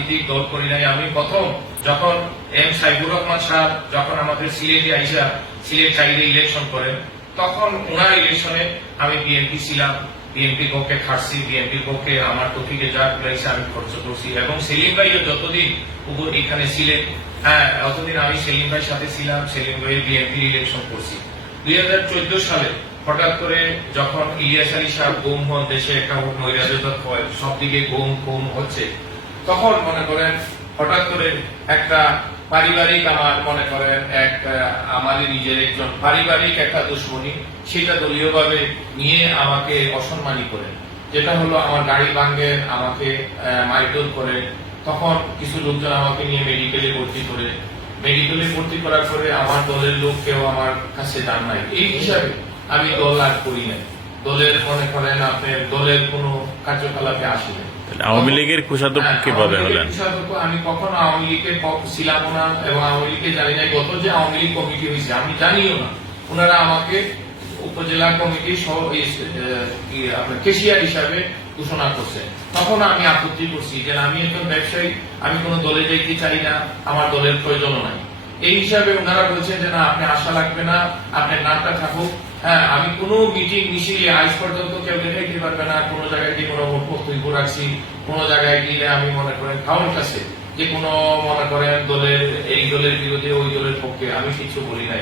রাজনীতিক দল করি নাই। আমি প্রথম যখন এম সাইবুর রহমান সাহ যখন আমাদের সিলেটে আইসা, সিলেট চাইলে ইলেকশন করেন, তখন ওনার ইলেকশনে আমি বিএনপি ছিলাম। বিএনপির পক্ষে খাটছি বিএনপির পক্ষে আমার টপিকে যা কুলাইছে আমি খরচ করছি। এবং সেলিম ভাইও যতদিন উপর এখানে ছিলেন হ্যাঁ ততদিন আমি সেলিম ভাইয়ের সাথে ছিলাম, সেলিম ভাইয়ের বিএনপি ইলেকশন করছি। দুই হাজার চোদ্দ সালে হঠাৎ করে যখন ইলিয়াস আলী সাহেব গুম হন, দেশে একটা নৈরাজ্যতা হয় সব দিকে গুম গুম হচ্ছে। তখন মনে করেন, হঠাৎ করে একটা পারিবারিক আমার মনে করেন, এক আমাদের নিজের একজন পারিবারিক একটা দুশ্মনী, সেটা দলীয়ভাবে নিয়ে আমাকে অসম্মানী করে। যেটা হলো আমার গাড়ি ভাঙ্গে আমাকে মারধর করে। তখন কিছু লোকজন আমাকে নিয়ে মেডিকেলে ভর্তি করে। মেডিকেলে ভর্তি করার পরে আমার দলের লোক কেউ আমার কাছে যান নাই। এই হিসাবে আমি দল আর করি নাই। দলের মনে করেন আপনার দলের কোনো কার্যকলাপে আসি আওয়ামী লীগের কুষাধ্যক্ষ হ্যাঁ, কীভাবে হলেন? আমি কখনো আওয়ামী লীগের ছিলাম না এবং আওয়ামী লীগকে জানি গত যে আওয়ামী লীগ কমিটি হয়েছে আমি জানিও না। ওনারা আমাকে উপজেলা কমিটি সহ কেশিয়ার হিসাবে ঘোষণা করছে তখন আমি আপত্তি করছি যে আমি একজন ব্যবসায়ী আমি কোনো দলে যাইতে চাই না আমার দলের প্রয়োজনও নাই। এই হিসাবে ওনারা বলছেন যে, না, আপনি আশা লাগবে না আপনার নামটা থাকুক। হ্যাঁ আমি কোনো মিটিং মিশিয়ে আজ পর্যন্ত কেউ দেখাইতে পারবে না, কোনো জায়গায় গিয়ে কোনো বক্তব্য রাখছি, কোনো জায়গায় গিয়ে আমি মনে করেন খাওয়ার কাছে যে কোনো মনে করেন দলের এই দলের বিরুদ্ধে, ওই দলের পক্ষে, আমি কিছু বলি নাই।